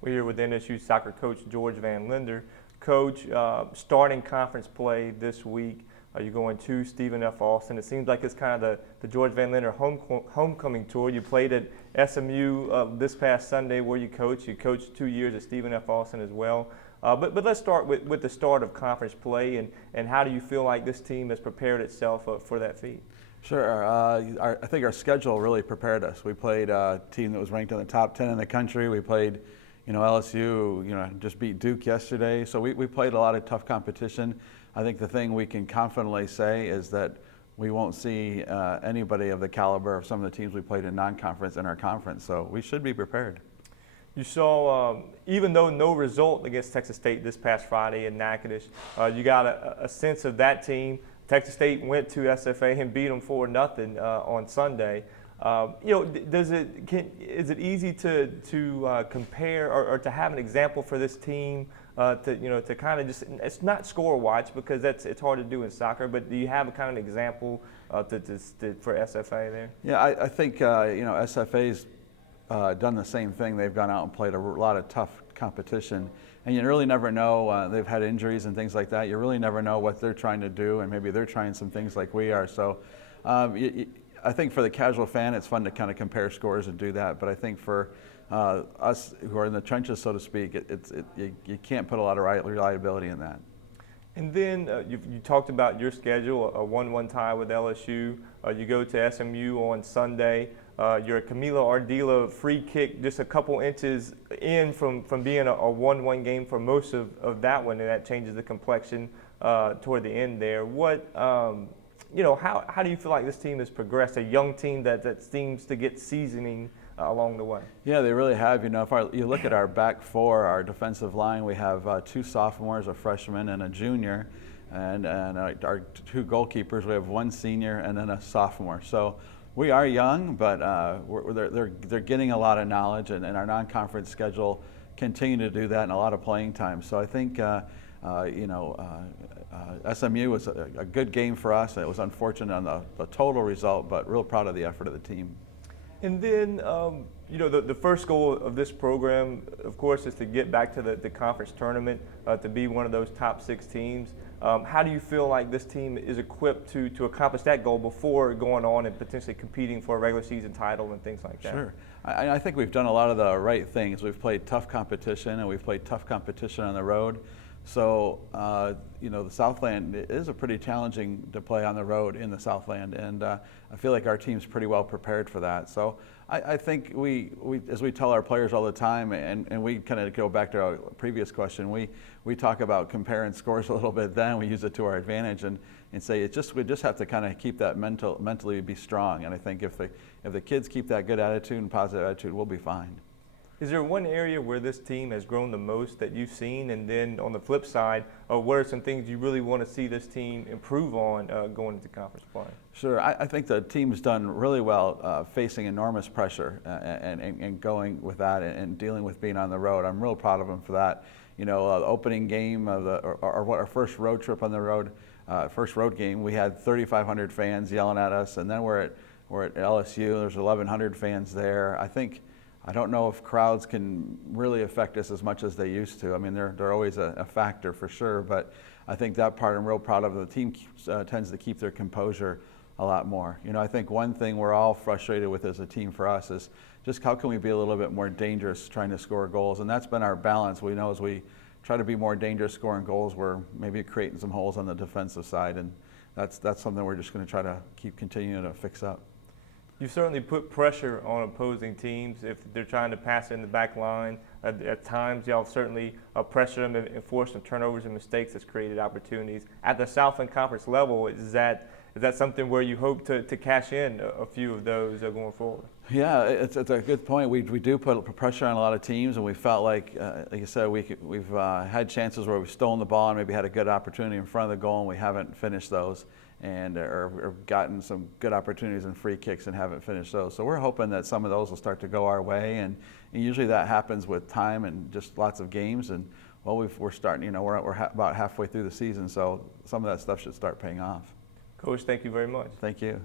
We're here with NSU soccer coach George Van Linder. Coach, starting conference play this week. You're going to Stephen F. Austin. It seems like it's kind of the George Van Linder homecoming tour. You played at SMU this past Sunday where you coached. You coached 2 years at Stephen F. Austin as well. But let's start with the start of conference play and how do you feel like this team has prepared itself for that feat? Sure. I think our schedule really prepared us. We played a team that was ranked in the top 10 in the country. We played, LSU, just beat Duke yesterday. So we played a lot of tough competition. I think the thing we can confidently say is that we won't see anybody of the caliber of some of the teams we played in non-conference in our conference. So we should be prepared. You saw, even though no result against Texas State this past Friday in Natchitoches, you got a sense of that team. Texas State went to SFA and beat them 4-0 on Sunday. Is it easy to compare or to have an example for this team to kind of just, it's not score watch because it's hard to do in soccer, but do you have a kind of example for SFA there? Yeah, I think SFA's done the same thing. They've gone out and played a lot of tough competition, and you really never know. They've had injuries and things like that. You really never know what they're trying to do, and maybe they're trying some things like we are. So I think for the casual fan, it's fun to kind of compare scores and do that. But I think for us who are in the trenches, so to speak, you can't put a lot of reliability in that. And then you talked about your schedule, a 1-1 tie with LSU. You go to SMU on Sunday. You're a Camilo Ardila free kick just a couple inches in from being a 1-1 game for most of that one, and that changes the complexion toward the end there. How do you feel like this team has progressed, a young team that seems to get seasoning along the way? Yeah, they really have. If you look at our back four, our defensive line, we have 2 sophomores, a freshman, and a junior. And our 2 goalkeepers, we have 1 senior and then a sophomore. So we are young, but they're getting a lot of knowledge, and our non-conference schedule continue to do that and a lot of playing time. So I think SMU was a good game for us. It was unfortunate on the total result, but real proud of the effort of the team. And then, the first goal of this program, of course, is to get back to the conference tournament, to be one of those top 6 teams. How do you feel like this team is equipped to accomplish that goal before going on and potentially competing for a regular season title and things like that? Sure. I think we've done a lot of the right things. We've played tough competition, and we've played tough competition on the road. So, the Southland is a pretty challenging to play on the road in the Southland, and I feel like our team's pretty well prepared for that. So I think we as we tell our players all the time, and we kind of go back to our previous question, we talk about comparing scores a little bit, then we use it to our advantage and say we just have to kind of keep that mentally be strong. And I think if the kids keep that good attitude and positive attitude, we'll be fine. Is there one area where this team has grown the most that you've seen? And then on the flip side, what are some things you really want to see this team improve on going into conference play? Sure. I think the team's done really well facing enormous pressure and going with that and dealing with being on the road. I'm real proud of them for that. The opening game of our first road trip on the road, first road game, we had 3,500 fans yelling at us, and then we're at LSU. There's 1,100 fans there. I don't know if crowds can really affect us as much as they used to. I mean, they're always a factor for sure, but I think that part I'm real proud of. The team tends to keep their composure a lot more. I think one thing we're all frustrated with as a team for us is just how can we be a little bit more dangerous trying to score goals, and that's been our balance. We know as we try to be more dangerous scoring goals, we're maybe creating some holes on the defensive side, and that's something we're just going to try to keep continuing to fix up. You've certainly put pressure on opposing teams if they're trying to pass in the back line. At times, y'all certainly pressure them and force some turnovers and mistakes that's created opportunities. At the Southland Conference level, is that something where you hope to cash in a few of those going forward? Yeah, it's a good point. We do put pressure on a lot of teams, and we felt like you said, we've had chances where we've stolen the ball and maybe had a good opportunity in front of the goal, and we haven't finished those. Or gotten some good opportunities in free kicks and haven't finished those. So we're hoping that some of those will start to go our way, and usually that happens with time and just lots of games. And we're starting. We're about halfway through the season, so some of that stuff should start paying off. Coach, thank you very much. Thank you.